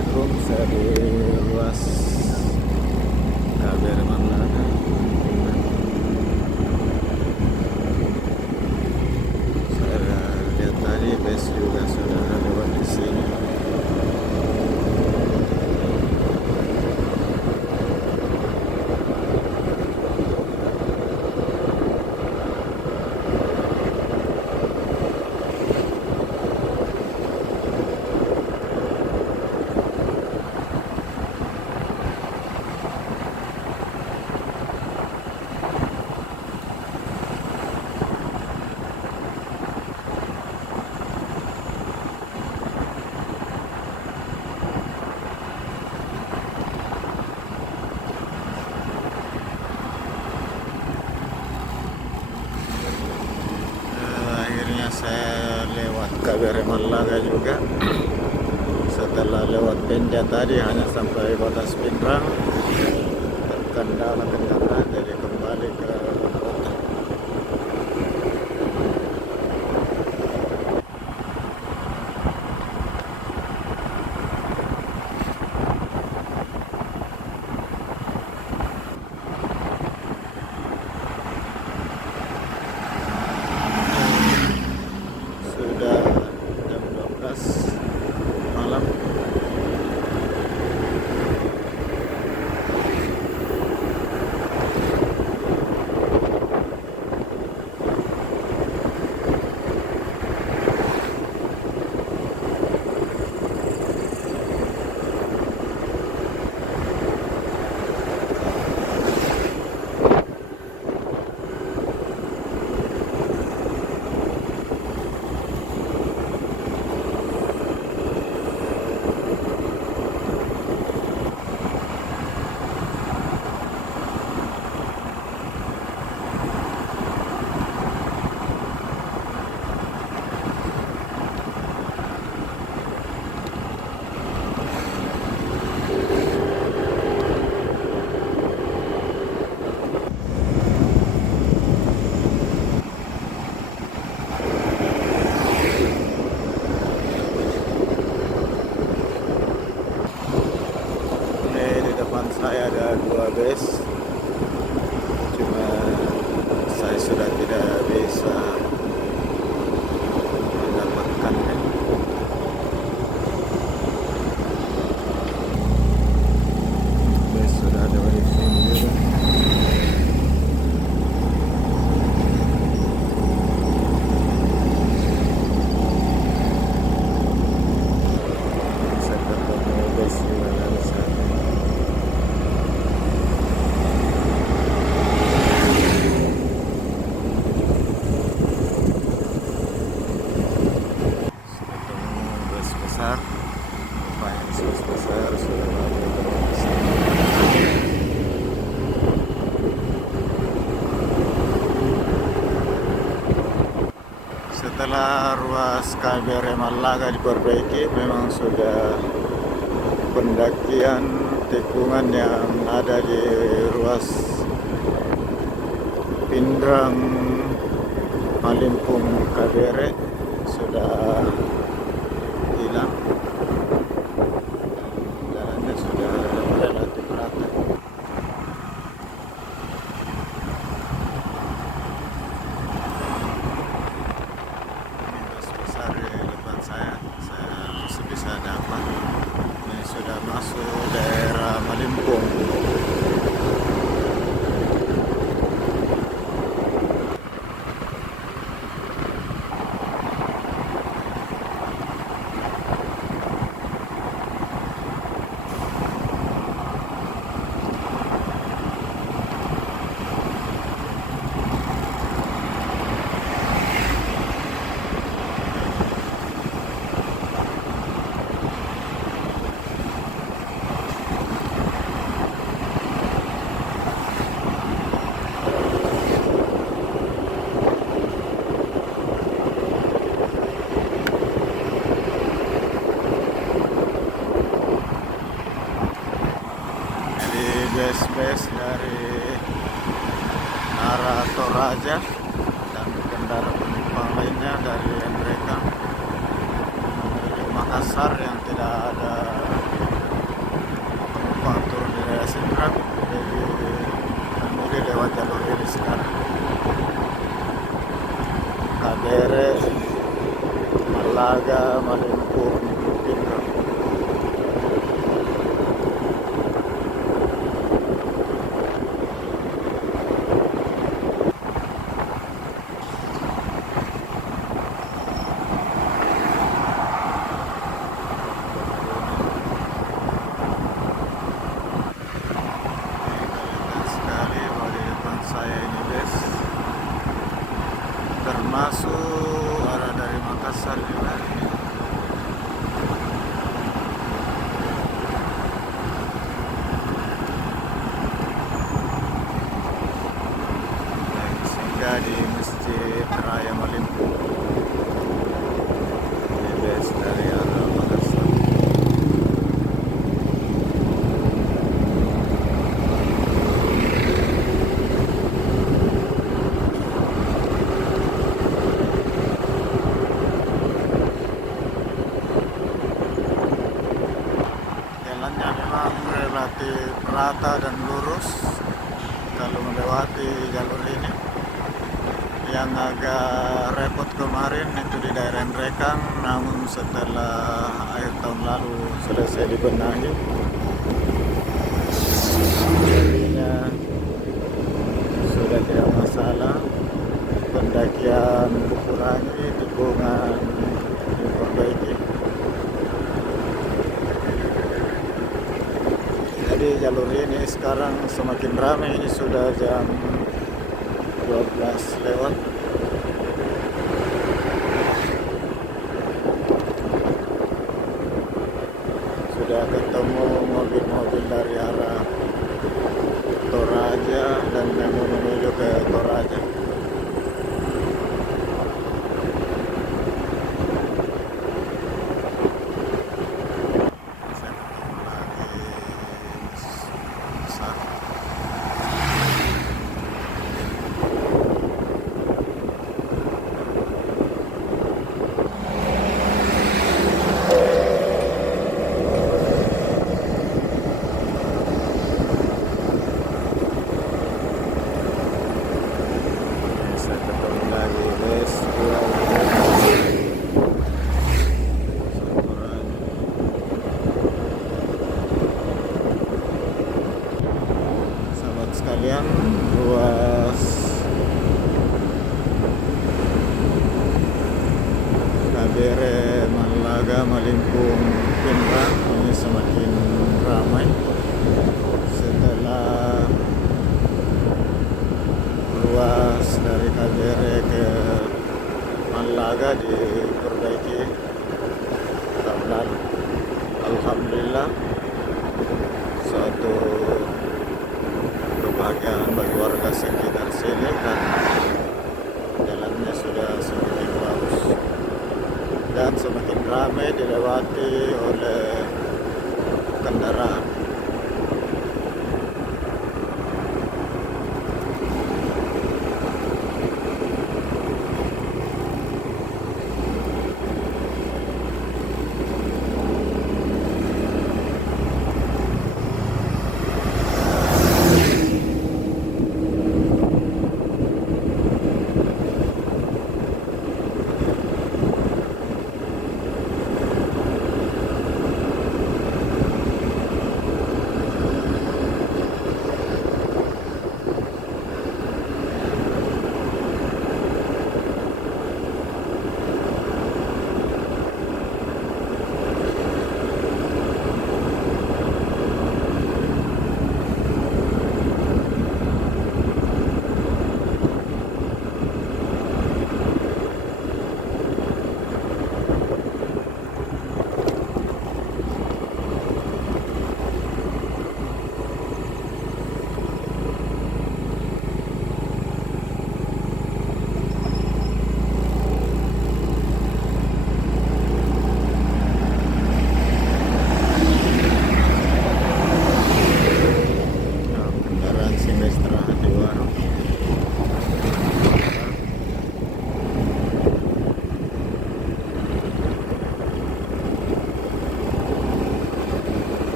Assalamualaikum, saya di ruas KBR Manlada. Saya lihat tadi bus juga sudah lewat di sini. Akhirnya saya lewat KBR Manlada juga. Setelah lewat Benja tadi hanya sampai batas Pinrang, terkendala kendaraan jadi kembali ke kota. Sudah jam 12 malam. Di depan saya ada dua bus, cuma saya sudah tidak bisa mendapatkannya. Bus sudah ada di sini juga. Saya ketemu bus juga dari sana. Ketemu bus besar, rupanya bus besar sudah ada di sini. Setelah ruas KBR Manlada diperbaiki, memang sudah pendakian tikungan yang ada di ruas Pindrang Malimpung KBR sudah hilang. Jalannya sudah relatif rata. Ini bus besar di depan saya masih bisa dapat. Ini sudah masuk daerah Malimpung. Bus-bus dari arah Toraja dan kendaraan penumpang lainnya dari mereka dari Makassar yang tidak ada melewati rata dan lurus kalau melewati jalur ini. Yang agak repot kemarin itu di daerah Nrekang, namun setelah akhir tahun lalu selesai dibenahi, jadinya sudah tidak masalah. Pendakian dikurangi, tikungan diperbaiki. Jadi jalur ini sekarang semakin ramai. Ini sudah jam 12 lewat. Sudah ketemu mobil-mobil dari arah Toraja dan yang mau menuju ke Toraja. Saya ketemu lagi besar. Saya ketemu lagi Les sahabat sekalian, ruas KBR Malaga Malimpung Pinrang ini semakin ramai setelah ruas dari KBR ke Malaga diperbaiki tahun lalu. Alhamdulillah, suatu kebahagiaan bagi warga sekitar sini karena jalannya sudah semakin bagus dan semakin ramai dilewati oleh kendaraan. Kendaraan singgah istirahat di warung.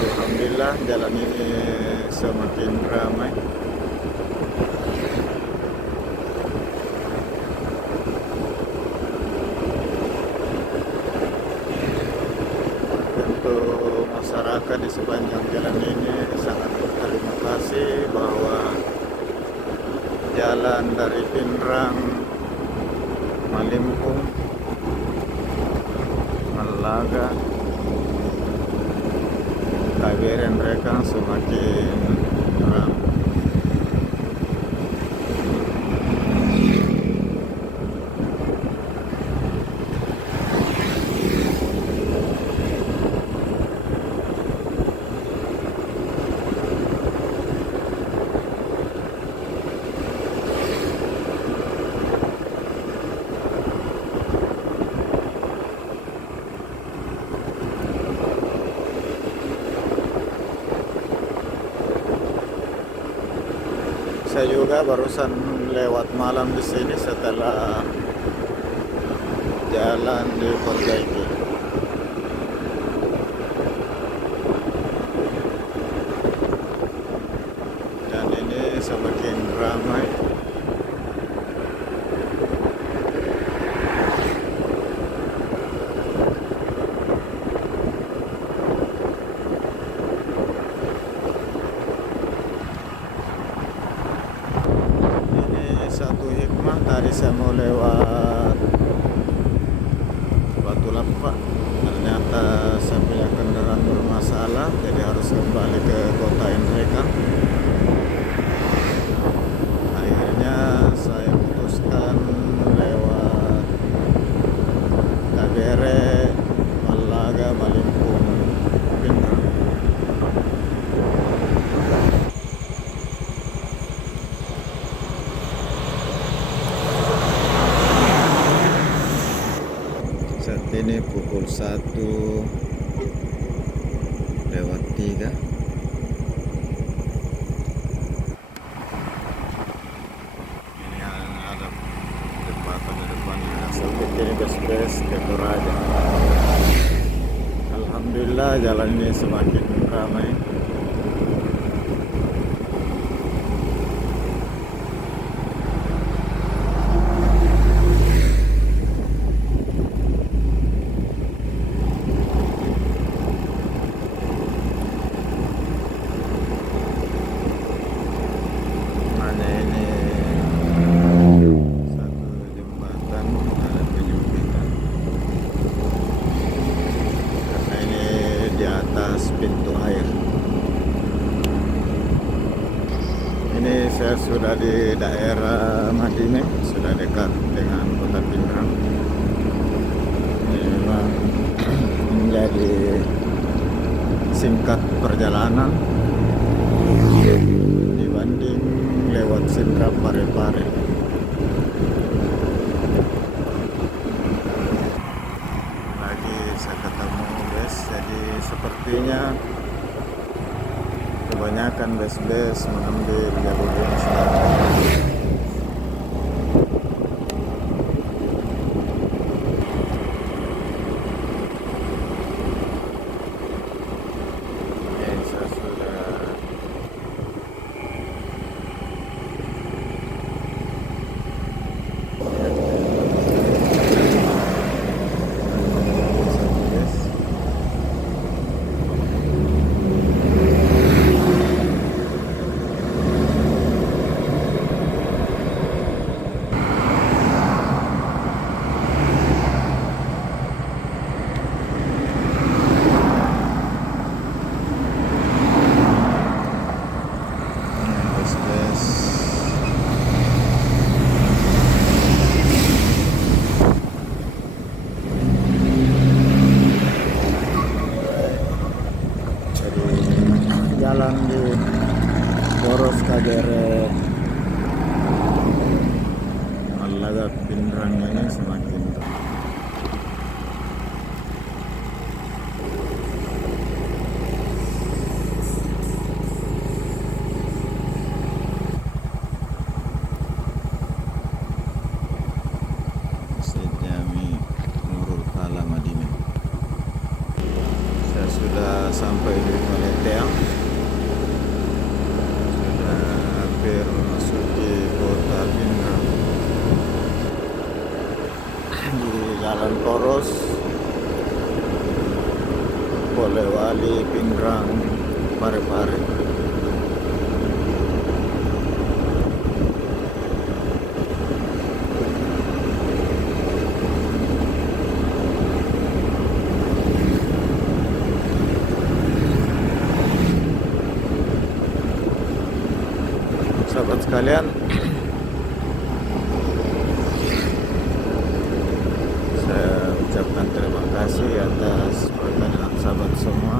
Alhamdulillah, jalan ini semakin ramai. Untuk masyarakat di sepanjang jalan ini sangat berterima kasih bahwa jalan dari Pinrang, Malimpung, Malaga, KBR Nrekang semakin ramai. Saya juga barusan lewat malam di sini setelah jalan diperbaiki. Dan ini semakin ramai. Satu hikmah, tadi saya mau lewat Batu Lampak, ternyata saya punya kendaraan bermasalah, jadi harus kembali ke kota Nrekang. Akhirnya saya putuskan lewat KBR, Malaga, Malimpung, Pindrang. Saat ini pukul 1:03. Ini yang ada jembatan di depan, sampai kini bus-bus ke Toraja. Alhamdulillah jalan ini semakin ramai. Pintu air. Ini saya sudah di daerah Madineh, sudah dekat dengan kota Pindrang. Ini memang menjadi singkat perjalanan dibanding lewat Sindram Parepare. Saya ketemu bus, jadi sepertinya kebanyakan bus-bus mengambil jalur yang selatan. Saya sudah jalan di Poros Kagere Malaga Pindrang ini semakin Sejami Nurul Kala Madinah. Saya sudah sampai di Maleteang, sudah hampir memasuki kota Pindrang. Di Jalan Poros, Polewali, Pindrang, Parepare. Sahabat sekalian, saya ucapkan terima kasih atas perhatian sahabat semua.